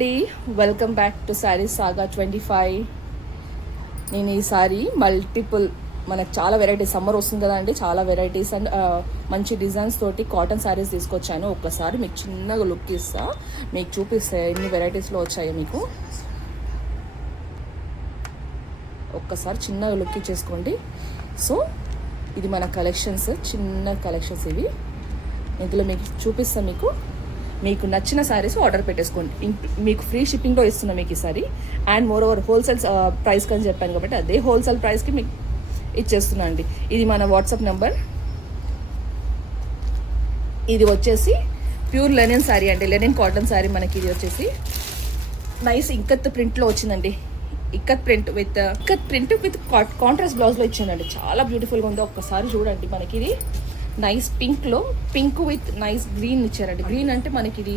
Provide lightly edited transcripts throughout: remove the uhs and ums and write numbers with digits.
అండి, welcome back to sari సాగా 25. నేను ఈ సారీ మల్టిపుల్ మనకు చాలా వెరైటీస్, సమ్మర్ వస్తుంది కదా అండి, చాలా వెరైటీస్ అండ్ మంచి డిజైన్స్ తోటి కాటన్ శారీస్ తీసుకొచ్చాను. ఒక్కసారి మీకు చిన్నగా లుక్ ఇస్తా, మీకు చూపిస్తా ఎన్ని వెరైటీస్లో వచ్చాయో మీకు. ఒక్కసారి చిన్నగా లుక్ ఇచ్చేసుకోండి. సో ఇది మన కలెక్షన్స్, చిన్న కలెక్షన్స్ ఇవి. ఇందులో మీకు చూపిస్తాను. మీకు నచ్చిన శారీస్ ఆర్డర్ పెట్టేసుకోండి. మీకు ఫ్రీ షిప్పింగ్లో ఇస్తున్నాం మీకు ఈ sorry. And more over wholesale price అని చెప్పాను కాబట్టి అదే హోల్సేల్ ప్రైస్కి మీకు ఇచ్చేస్తున్నా అండి. ఇది మన వాట్సాప్ నెంబర్. ఇది వచ్చేసి ప్యూర్ లెనిన్ శారీ అండి, లెనిన్ కాటన్ శారీ. మనకి ఇది వచ్చేసి నైస్ ఇక్కత్ ప్రింట్లో వచ్చిందండి. ఇక్కత్ ప్రింట్ విత్ కాంట్రాస్ట్ బ్లౌజ్లో ఇచ్చిందండి. చాలా బ్యూటిఫుల్గా ఉంది. ఒక్కసారి చూడండి. మనకి ఇది నైస్ పింక్లో, పింక్ విత్ నైస్ గ్రీన్ ఇచ్చారండి. గ్రీన్ అంటే మనకి ఇది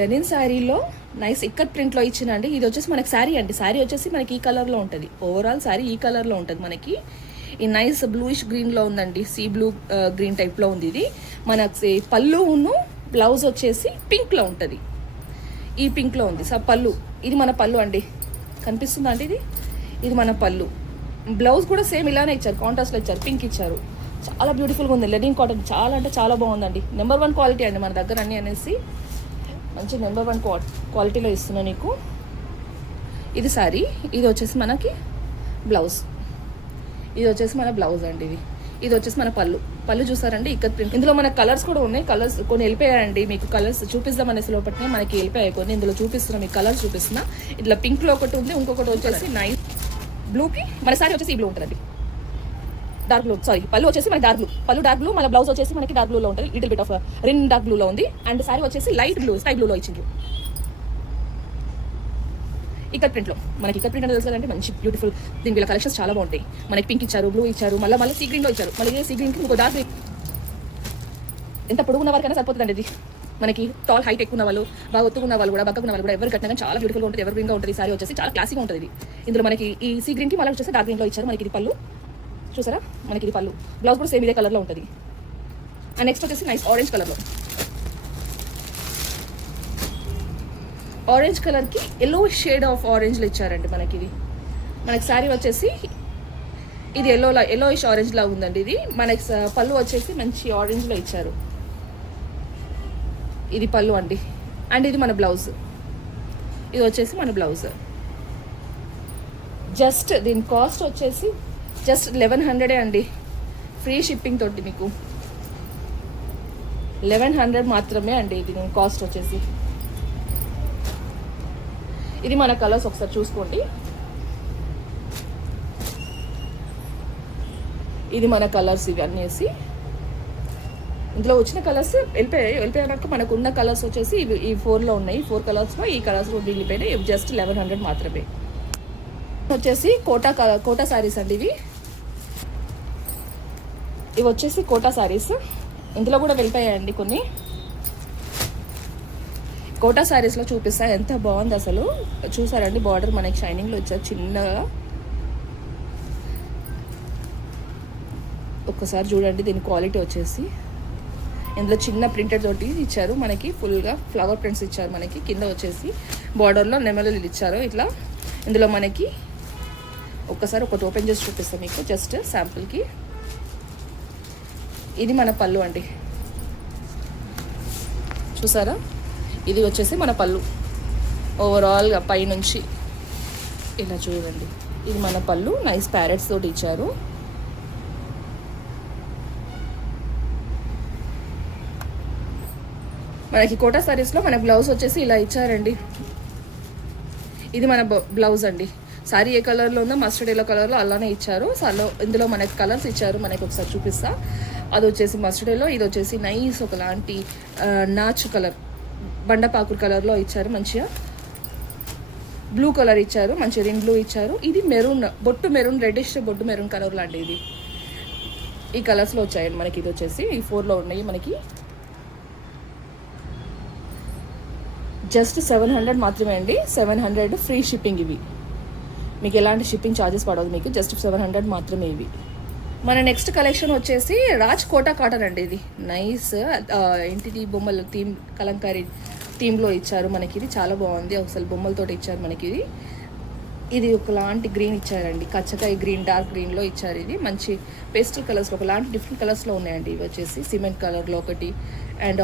లెనిన్ శారీలో నైస్ ఇక్కత్ ప్రింట్లో ఇచ్చిందండి. ఇది వచ్చేసి మనకి శారీ అండి. శారీ వచ్చేసి మనకి ఈ కలర్లో ఉంటుంది. ఓవరాల్ శారీ ఈ కలర్లో ఉంటుంది. మనకి ఈ నైస్ బ్లూయిష్ గ్రీన్లో ఉందండి. సీ బ్లూ గ్రీన్ టైప్లో ఉంది. ఇది మనకి పళ్ళును బ్లౌజ్ వచ్చేసి పింక్లో ఉంటుంది. ఈ పింక్లో ఉంది పళ్ళు. ఇది మన పళ్ళు అండి, కనిపిస్తుందా అండి? ఇది మన పళ్ళు. బ్లౌజ్ కూడా సేమ్ ఇలానే ఇచ్చారు, కాంట్రాస్ట్లో ఇచ్చారు, పింక్ ఇచ్చారు. చాలా బ్యూటిఫుల్గా ఉంది. లెనిన్ కాటన్ చాలా అంటే చాలా బాగుందండి. నెంబర్ 1 క్వాలిటీ అండి మన దగ్గర అన్నీ అనేసి మంచి నెంబర్ 1 క్వాలిటీలో ఇస్తున్నా నీకు. ఇది శారీ. ఇది వచ్చేసి మనకి బ్లౌజ్. ఇది వచ్చేసి మన బ్లౌజ్ అండి. ఇది వచ్చేసి మన పళ్ళు చూసారండి, ఇక్కత్ ప్రింట్. ఇందులో మన కలర్స్ కూడా ఉన్నాయి. కలర్స్ కొన్ని వెళ్ళిపోయాయండి. మీకు కలర్స్ చూపిద్దాం అనేసి లోపట్నే మనకి వెళ్ళిపోయాయి కొన్ని. ఇందులో చూపిస్తున్నా, మీకు కలర్స్ చూపిస్తున్నా. ఇట్లా పింక్లో ఒకటి ఉంది, ఇంకొకటి వచ్చేసి నైస్ బ్లూకి. మన శారీ వచ్చేసి ఈ బ్లూ ఉంటుందండి, డార్క్ బ్లూ. సారీ, పళ్ళు వచ్చేసి మనకి డార్క్ బ్లూ. పళ్ళు డార్క్ బ్లూ, మన బ్లౌజ్ వచ్చేసి మనకి డార్క్ బ్లూలో ఉంటుంది. లిటిల్ బిట్ ఆఫ్ రిన్ డార్క్ బ్లూలో ఉంది. అండ్ శారీ వచ్చేసి లైట్ బ్లూ, స్కై బ్లూలో ఇచ్చింది. ఇక్కత్ ప్రింట్లో మనకి ఇక్కత్ ప్రింట్ అని తెలుసు కదండి, మంచి బ్యూటిఫుల్. దీని వీళ్ళ కలెక్షన్స్ చాలా బాగుంటాయి. మనకి పింక్ ఇచ్చారు, బ్లూ ఇచ్చారు, మళ్ళీ సీ గ్రీన్లో ఇచ్చారు. మళ్ళీ సీ గ్రీన్కి ఇంకో డార్క్. ఎంత పొడుగున్న వారికైనా సరిపోతుందండి ఇది. మనకి టాల్ హైట్ ఎక్కువ ఉన్న వాళ్ళు, బాగా ఒత్తుకున్న వాళ్ళు కూడా, బక్కకున్న వాళ్ళు కూడా ఎవరు కట్టినా చాలా బ్యూటిఫుల్గా ఉంటుంది, ఎవర్ గ్రీన్గా ఉంటుంది. సారీ వచ్చేసి చాలా క్లాసిక్గా ఉంటుంది ఇది. ఇందులో మనకి ఈ సీ గ్రీన్కి మళ్ళీ వచ్చేసి డార్క్ గ్రీన్లో ఇచ్చారు. మనకి ఇది పళ్ళు చూసారా, మనకి ఇది పళ్ళు. బ్లౌజ్ కూడా సేమ్ ఇదే కలర్లో ఉంటుంది. అండ్ నెక్స్ట్ వచ్చేసి నైస్ ఆరెంజ్ కలర్లో, ఆరెంజ్ కలర్కి ఎల్లో షేడ్ ఆఫ్ ఆరెంజ్లో ఇచ్చారండి. మనకి శారీ వచ్చేసి ఇది ఎల్లోయిష్ ఆరెంజ్ లా ఉందండి. ఇది మనకి పళ్ళు వచ్చేసి మంచి ఆరెంజ్లో ఇచ్చారు. ఇది పళ్ళు అండి. అండ్ ఇది మన బ్లౌజ్. ఇది వచ్చేసి మన బ్లౌజ్. జస్ట్ దీని కాస్ట్ వచ్చేసి జస్ట్ 1100 అండి, ఫ్రీ షిప్పింగ్ తోటి మీకు 1100 మాత్రమే అండి. ఇది కాస్ట్ వచ్చేసి. ఇది మన కలర్స్ ఒకసారి చూసుకోండి. ఇది మన కలర్స్ ఇవి అన్నేసి. ఇందులో వచ్చిన కలర్స్ వెళ్ళిపోయాక మనకు ఉన్న కలర్స్ వచ్చేసి ఈ 4లో ఉన్నాయి. 4 కలర్స్లో ఈ కలర్స్ వెళ్ళిపోయినాయి. ఇవి జస్ట్ 1100 మాత్రమే. వచ్చేసి కోటా శారీస్ అండి. ఇవి వచ్చేసి కోటా శారీస్. ఇందులో కూడా వెళ్ళిపోయాయండి కొన్ని. కోటా శారీస్లో చూపిస్తా, ఎంత బాగుంది అసలు. చూసారండి, బార్డర్ మనకి షైనింగ్లో వచ్చారు చిన్నగా. ఒక్కసారి చూడండి దీని క్వాలిటీ వచ్చేసి. ఇందులో చిన్న ప్రింటెడ్ తోటి ఇచ్చారు. మనకి ఫుల్గా ఫ్లవర్ ప్రింట్స్ ఇచ్చారు. మనకి కింద వచ్చేసి బార్డర్లో నెమలు ఇచ్చారు ఇట్లా. ఇందులో మనకి ఒక్కసారి ఒకటి ఓపెన్ చేసి చూపిస్తాను మీకు, జస్ట్ శాంపుల్కి. ఇది మన పళ్ళు అండి, చూసారా. ఇది వచ్చేసి మన పళ్ళు ఓవరాల్గా పైనుంచి ఇలా చూడండి. ఇది మన పళ్ళు, నైస్ ప్యారెట్స్ తోటి ఇచ్చారు. మనకి కోటా శారీస్లో మన బ్లౌజ్ వచ్చేసి ఇలా ఇచ్చారండి. ఇది మన బ్లౌజ్ అండి. శారీ ఏ కలర్లో ఉందో మస్టర్డ్ ఎల్లో కలర్లో అలానే ఇచ్చారు. ఇందులో మనకి కలర్స్ ఇచ్చారు. మనకి ఒకసారి చూపిస్తా. అది వచ్చేసి మస్టర్డ్ ఎల్లో, ఇది వచ్చేసి నైస్ ఒకలాంటి నాచు కలర్, బండపాకుర్ కలర్లో ఇచ్చారు. మంచిగా బ్లూ కలర్ ఇచ్చారు, మంచి రిన్ బ్లూ ఇచ్చారు. ఇది మెరూన్, బొట్టు మెరూన్, రెడ్డిష్ బొట్టు మెరూన్ కలర్ లాంటి ఇది. ఈ కలర్స్లో వచ్చాయండి మనకి. ఇది వచ్చేసి ఈ 4లో ఉన్నాయి మనకి. జస్ట్ 700 మాత్రమే అండి. 700 ఫ్రీ షిప్పింగ్. ఇవి మీకు ఎలాంటి షిప్పింగ్ ఛార్జెస్ పడదు. మీకు జస్ట్ 700 మాత్రమే ఇవి. మన నెక్స్ట్ కలెక్షన్ వచ్చేసి రాజ్ కోటా కాటన్ అండి. ఇది నైస్ ఏంటిది బొమ్మలు థీమ్ కలంకారీ థీమ్లో ఇచ్చారు మనకి. ఇది చాలా బాగుంది, అసలు బొమ్మలతో ఇచ్చారు మనకి. ఇది ఒకలాంటి గ్రీన్ ఇచ్చారండి, కచ్చకాయ గ్రీన్, డార్క్ గ్రీన్లో ఇచ్చారు. ఇది మంచి పేస్టల్ కలర్స్లో ఒకలాంటి డిఫరెంట్ కలర్స్లో ఉన్నాయండి. ఇవి వచ్చేసి సిమెంట్ కలర్లో ఒకటి, అండ్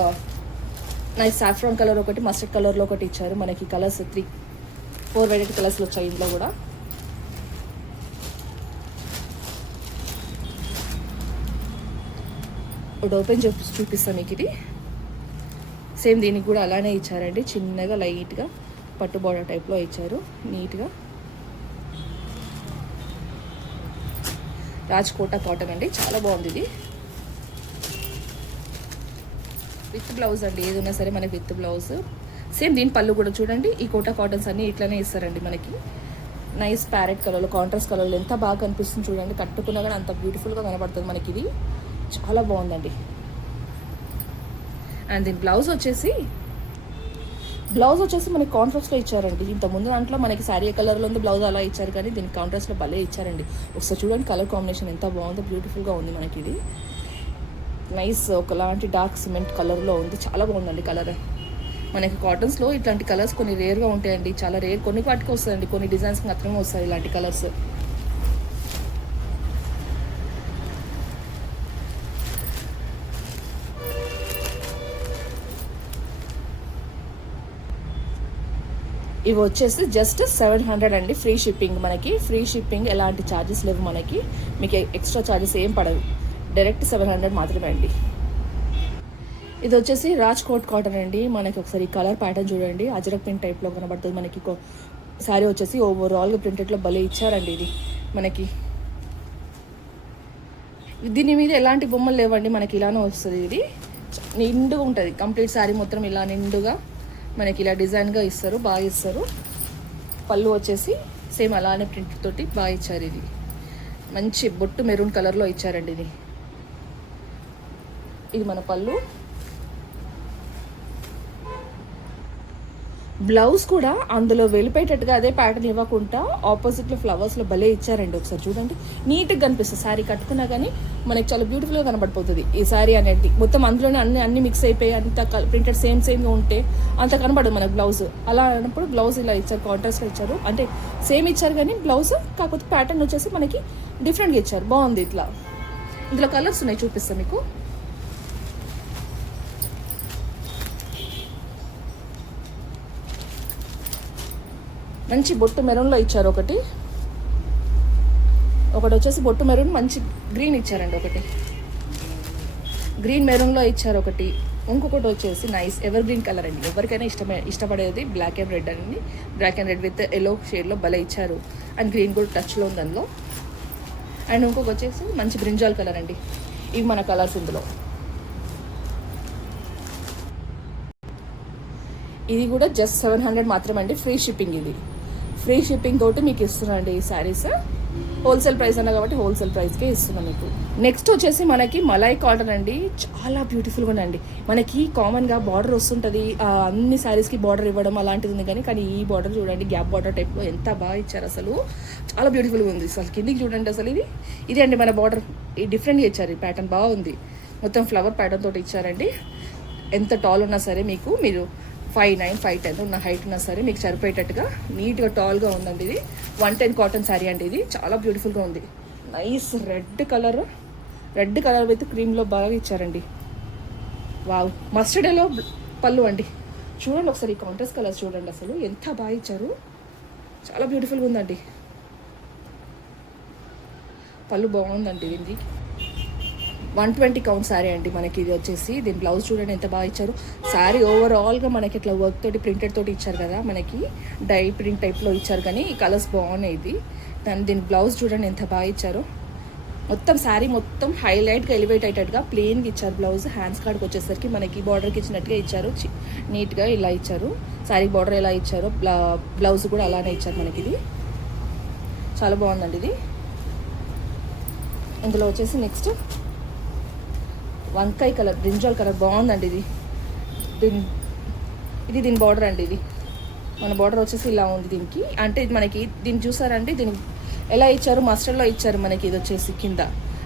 నైస్ సాఫ్రాన్ కలర్ ఒకటి, మస్టర్డ్ కలర్లో ఒకటి ఇచ్చారు మనకి. కలర్స్ 4 వెరైటీ కలర్స్లో వచ్చాయి ఇందులో కూడా. ఇప్పుడు ఓపెన్ చూపిస్తాను మీకు. ఇది సేమ్ దీనికి కూడా అలానే ఇచ్చారండి, చిన్నగా లైట్గా పట్టు బోర్డర్ టైప్లో ఇచ్చారు నీట్గా. రాజ్ కోటా కాటన్ అండి, చాలా బాగుంది. ఇది విత్ బ్లౌజ్ అండి, ఏదైనా సరే మనకి విత్ బ్లౌజ్. సేమ్ దీని పళ్ళు కూడా చూడండి, ఈ కోటా కాటన్స్ అన్నీ ఇట్లానే ఇస్తారండి మనకి. నైస్ ప్యారెట్ కలర్లో, కాంట్రాస్ట్ కలర్లో ఎంత బాగా కనిపిస్తుంది చూడండి. కట్టుకున్నా కానీ అంత బ్యూటిఫుల్గా కనబడుతుంది మనకి. ఇది చాలా బాగుందండి. అండ్ దీని బ్లౌజ్ వచ్చేసి మనకి కాంట్రాస్ట్లో ఇచ్చారండి. ఇంత ముందు దాంట్లో మనకి శారీ కలర్లో ఉంది బ్లౌజ్ అలా ఇచ్చారు, కానీ దీనికి కాంట్రాస్ట్లో భలే ఇచ్చారండి. ఒకసారి చూడండి కలర్ కాంబినేషన్ ఎంత బాగుందో, బ్యూటిఫుల్గా ఉంది మనకి. ఇది నైస్ ఒకలాంటి డార్క్ సిమెంట్ కలర్లో ఉంది, చాలా బాగుందండి కలర్. మనకి కాటన్స్లో ఇట్లాంటి కలర్స్ కొన్ని రేర్గా ఉంటాయండి, చాలా రేర్. కొన్ని వాటికి వస్తాయండి, కొన్ని డిజైన్స్కి మాత్రమే వస్తాయి ఇలాంటి కలర్స్. ఇవి వచ్చేసి జస్ట్ 700 అండి, ఫ్రీ షిప్పింగ్. మనకి ఫ్రీ షిప్పింగ్, ఎలాంటి ఛార్జెస్ లేవు మనకి, మీకు ఎక్స్ట్రా ఛార్జెస్ ఏం పడదు, డైరెక్ట్ 700 మాత్రమే అండి. ఇది వచ్చేసి రాజ్ కోట్ కాటన్ అండి. మనకి ఒకసారి కలర్ ప్యాటర్న్ చూడండి, అజరక్ ప్రింట్ టైప్లో కనబడుతుంది మనకి. శారీ వచ్చేసి ఓవరాల్గా ప్రింటెడ్లో భలే ఇచ్చారండి. ఇది మనకి దీని మీద ఎలాంటి బొమ్మలు లేవండి, మనకి ఇలానే వస్తుంది. ఇది నిండుగా ఉంటుంది, కంప్లీట్ శారీ మొత్తం ఇలా నిండుగా మనకి ఇలా డిజైన్గా ఇస్తారు, బాగా ఇస్తారు. పళ్ళు వచ్చేసి సేమ్ అలానే ప్రింట్ తోటి బాగా ఇచ్చారు. ఇది మంచి బొట్టు మెరూన్ కలర్లో ఇచ్చారండి. ఇది మన పళ్ళు. బ్లౌజ్ కూడా అందులో వెళ్ళిపోయేటట్టుగా అదే ప్యాటర్న్ ఇవ్వకుండా ఆపోజిట్లో ఫ్లవర్స్లో భలే ఇచ్చారండి. ఒకసారి చూడండి, నీట్గా కనిపిస్తుంది. శారీ కట్టుకున్నా కానీ మనకి చాలా బ్యూటిఫుల్గా కనబడిపోతుంది ఈ శారీ అనేది. మొత్తం అందులోనే అన్ని మిక్స్ అయిపోయి అంత ప్రింటెడ్ సేమ్గా ఉంటే అంత కనబడదు మనకు బ్లౌజ్. అలా అన్నప్పుడు బ్లౌజ్ ఇలా ఇచ్చారు, కాంట్రాస్ట్లో ఇచ్చారు. అంటే సేమ్ ఇచ్చారు కానీ బ్లౌజ్, కాకపోతే ప్యాటర్న్ వచ్చేసి మనకి డిఫరెంట్గా ఇచ్చారు, బాగుంది. ఇట్లా ఇందులో కలర్స్ ఉన్నాయి, చూపిస్తాను మీకు. మంచి బొట్టు మెరూన్లో ఇచ్చారు ఒకటి వచ్చేసి బొట్టు మెరూన్, మంచి గ్రీన్ ఇచ్చారండి. ఒకటి గ్రీన్ మెరూన్లో ఇచ్చారు ఒకటి. ఇంకొకటి వచ్చేసి నైస్ ఎవర్ గ్రీన్ కలర్ అండి, ఎవరికైనా ఇష్టపడేది బ్లాక్ అండ్ రెడ్ అండి. Black and red with yellow షేడ్లో భలే ఇచ్చారు, అండ్ గ్రీన్ కూడా టచ్లో ఉంది అందులో. అండ్ ఇంకొక వచ్చేసి మంచి బ్రింజాల్ కలర్ అండి. ఇవి మన కలర్స్ ఇందులో. ఇది కూడా జస్ట్ 700 మాత్రమే అండి, ఫ్రీ షిప్పింగ్. ఇది ఫ్రీ షిప్పింగ్ తోటి మీకు ఇస్తున్నాండి ఈ శారీస్. హోల్సేల్ ప్రైస్ అన్నా కాబట్టి హోల్సేల్ ప్రైస్కే ఇస్తున్నాం మీకు. నెక్స్ట్ వచ్చేసి మనకి మలై కాటన్ అండి, చాలా బ్యూటిఫుల్గా ఉందండి. మనకి కామన్గా బార్డర్ వస్తుంటుంది, అన్ని శారీస్కి బార్డర్ ఇవ్వడం అలాంటిది ఉంది, కానీ ఈ బార్డర్ చూడండి, గ్యాప్ బార్డర్ టైప్లో ఎంత బాగా ఇచ్చారు, అసలు చాలా బ్యూటిఫుల్గా ఉంది. అసలు కిందికి చూడండి, అసలు ఇది అండి మన బార్డర్. ఈ డిఫరెంట్గా ఇచ్చారు, ఈ ప్యాటర్న్ బాగుంది. మొత్తం ఫ్లవర్ ప్యాటర్న్ తోటి ఇచ్చారండి. ఎంత టాల్ ఉన్నా సరే మీరు 5'9", 5'10" ఉన్న హైట్ ఉన్నా సరే మీకు సరిపోయేటట్టుగా నీట్గా టాల్గా ఉందండి. ఇది 110 కాటన్ శారీ అండి. ఇది చాలా బ్యూటిఫుల్గా ఉంది. నైస్ రెడ్ కలర్ విత్ క్రీమ్లో బాగా ఇచ్చారండి. వావ్, మస్టర్డ్ ఎల్లో పళ్ళు అండి. చూడండి ఒకసారి ఈ కాంట్రాస్ట్ కలర్స్ చూడండి, అసలు ఎంత బాగా ఇచ్చారు, చాలా బ్యూటిఫుల్గా ఉందండి. పళ్ళు బాగుందండి. దీనికి 120 కౌంట్ శారీ అండి మనకి. ఇది వచ్చేసి దీని బ్లౌజ్ చూడండి ఎంత బాగా ఇచ్చారు. శారీ ఓవరాల్గా మనకి ఇట్లా వర్క్ తోటి ప్రింటెడ్ తోటి ఇచ్చారు కదా, మనకి డై ప్రింట్ టైప్లో ఇచ్చారు, కానీ ఈ కలర్స్ బాగున్నాయి. దీని బ్లౌజ్ చూడండి ఎంత బాగా ఇచ్చారు. మొత్తం శారీ మొత్తం హైలైట్గా ఎలివేట్ అయ్యేటట్టుగా ప్లెయిన్గా ఇచ్చారు. బ్లౌజ్ హ్యాండ్స్ కార్డ్కి వచ్చేసరికి మనకి బార్డర్కి ఇచ్చినట్టుగా ఇచ్చారు, నీట్గా ఇలా ఇచ్చారు. శారీ బార్డర్ ఎలా ఇచ్చారో బ్లౌజ్ కూడా అలానే ఇచ్చారు మనకి. ఇది చాలా బాగుందండి. ఇది ఇందులో వచ్చేసి నెక్స్ట్ వంకాయ కలర్, బ్రింజాల్ కలర్ బాగుందండి. ఇది దీని బార్డర్ అండి. ఇది మన బార్డర్ వచ్చేసి ఇలా ఉంది దీనికి. అంటే ఇది మనకి దీన్ని చూసారంటే దీన్ని ఎలా ఇచ్చారు, మస్టర్డ్లో ఇచ్చారు మనకి. ఇది వచ్చేసి కింద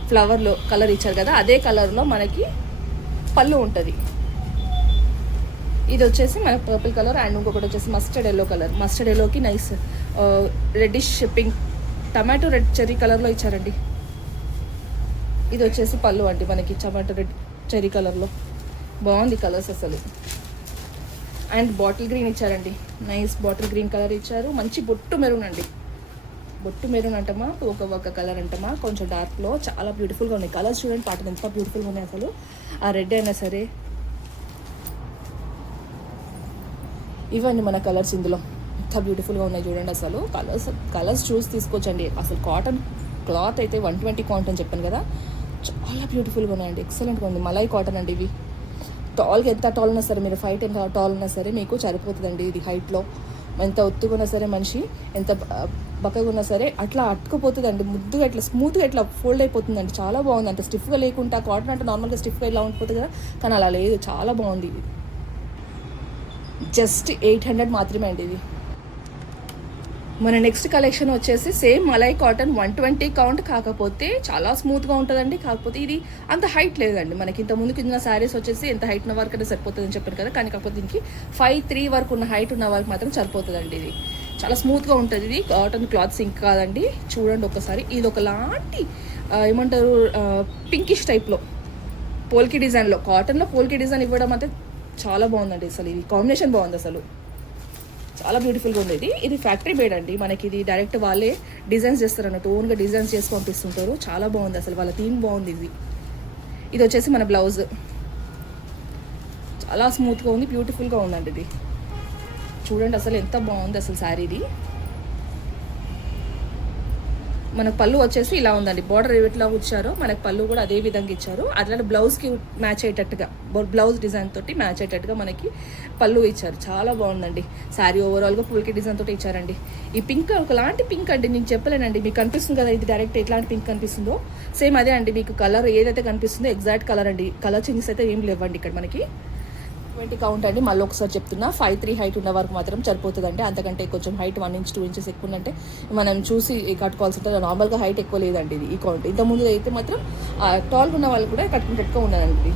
ఫ్లవర్లో కలర్ ఇచ్చారు కదా, అదే కలర్లో మనకి పళ్ళు ఉంటుంది. ఇది వచ్చేసి మనకి పర్పుల్ కలర్ అండ్ ఇంకొకటి వచ్చేసి మస్టర్డ్ ఎల్లో కలర్. మస్టర్డ్ ఎల్లోకి nice reddish pink tomato red cherry కలర్లో ఇచ్చారండి. ఇది వచ్చేసి పళ్ళు అండి మనకి టమాటో రెడ్ చెర్రీ కలర్లో. బాగుంది కలర్స్ అసలు. అండ్ బాటిల్ గ్రీన్ ఇచ్చారండి, నైస్ బాటిల్ గ్రీన్ కలర్ ఇచ్చారు. మంచి బొట్టు మెరూన్ అండి, బొట్టు మెరూన్ అంటమా ఒక కలర్ అంటమా కొంచెం డార్క్లో చాలా బ్యూటిఫుల్గా ఉన్నాయి కలర్స్. చూడండి పాటలు ఎంత బ్యూటిఫుల్గా ఉన్నాయి అసలు. ఆ రెడ్ అయినా సరే ఇవ్వండి మన కలర్స్ ఇందులో ఎంత బ్యూటిఫుల్గా ఉన్నాయి చూడండి అసలు. కలర్స్ చూసి తీసుకోవచ్చండి. అసలు కాటన్ క్లాత్ అయితే 120 కాటన్ చెప్పాను కదా, చాలా బ్యూటిఫుల్గా ఉన్నాయండి, ఎక్సలెంట్గా ఉంది. మలై కాటన్ అండి ఇవి. టాల్గా ఎంత టాల్ ఉన్నా సరే మీరు 5'10" టాల్ ఉన్నా సరే మీకు సరిపోతుందండి ఇది హైట్లో. ఎంత ఒత్తుకున్నా సరే మనిషి, ఎంత బక్కగా ఉన్నా సరే అట్లా అట్టుకుపోతుందండి, ముద్దుగా ఇట్లా స్మూత్గా ఇట్లా ఫోల్డ్ అయిపోతుందండి. చాలా బాగుంది. అంటే స్టిఫ్గా లేకుండా కాటన్ అంటే నార్మల్గా స్టిఫ్గా ఇలా ఉండిపోతుంది కదా, కానీ అలా లేదు, చాలా బాగుంది ఇది. జస్ట్ 800 మాత్రమే అండి ఇది. మన నెక్స్ట్ కలెక్షన్ వచ్చేసి సేమ్ మలై కాటన్ 120 కౌంట్, కాకపోతే చాలా స్మూత్గా ఉంటుందండి. కాకపోతే ఇది అంత హైట్ లేదండి. మనకి ఇంత ముందుకు ఉన్న శారీస్ వచ్చేసి ఎంత హైట్ ఉన్న వరకు అయితే సరిపోతుందని చెప్పాను కదా, కానీ కాకపోతే దీనికి 5'3" వరకు ఉన్న హైట్ ఉన్న వరకు మాత్రం సరిపోతుందండి. ఇది చాలా స్మూత్గా ఉంటుంది. ఇది కాటన్ క్లాత్ సింక్ కాదండి. చూడండి ఒకసారి, ఇది ఒకలాంటి ఏమంటారు పింకిష్ టైప్లో పోల్కి డిజైన్లో, కాటన్లో పోల్కి డిజైన్ ఇవ్వడం అంటే చాలా బాగుందండి అసలు. ఇది కాంబినేషన్ బాగుంది అసలు, చాలా బ్యూటిఫుల్గా ఉంది. ఇది ఫ్యాక్టరీ మేడ్ అండి మనకి. ఇది డైరెక్ట్ వాళ్ళే డిజైన్స్ చేస్తారు అన్నట్టు, ఓన్గా డిజైన్స్ చేసి పంపిస్తుంటారు. చాలా బాగుంది అసలు, వాళ్ళ థీమ్ బాగుంది. ఇది వచ్చేసి మన బ్లౌజ్, చాలా స్మూత్గా ఉంది, బ్యూటిఫుల్గా ఉందండి ఇది. చూడండి అసలు ఎంత బాగుంది అసలు శారీ. ఇది మనకు పళ్ళు వచ్చేసి ఇలా ఉందండి, బార్డర్ ఎట్లా ఇచ్చారో మనకు పళ్ళు కూడా అదే విధంగా ఇచ్చారు. అట్లా బ్లౌజ్కి మ్యాచ్ అయ్యేటట్టుగా, బ్లౌజ్ డిజైన్ తోటి మ్యాచ్ అయ్యేటట్టుగా మనకి పళ్ళు ఇచ్చారు. చాలా బాగుందండి శారీ. ఓవరాల్గా పుల్కి డిజైన్ తోటి ఇచ్చారండి. ఈ పింక్ ఒకలాంటి పింక్ అండి, నేను చెప్పలేనండి. మీకు కనిపిస్తుంది కదా ఇది డైరెక్ట్ ఎట్లాంటి పింక్ కనిపిస్తుందో సేమ్ అదే అండి. మీకు కలర్ ఏదైతే కనిపిస్తుందో ఎగ్జాక్ట్ కలర్ అండి. కలర్ చేంజెస్ అయితే ఏం లేవండి ఇక్కడ మనకి. 20 కౌంట్ అండి, మళ్ళీ ఒకసారి చెప్తున్నా. 5'3" హైట్ ఉన్న వరకు మాత్రం సరిపోతుందండి. అంతకంటే కొంచెం హైట్ 1 ఇంచ్ 2 ఇంచెస్ ఎక్కువ ఉందంటే మనం చూసి కట్టుకోవాల్సి ఉంటుంది. నార్మల్గా హైట్ ఎక్కువ లేదండి ఇది ఈ కౌంట్. ఇంతకుముందు అయితే మాత్రం టాల్గా ఉన్న వాళ్ళు కూడా కట్టుకునేట్టుగా ఉన్నదండి.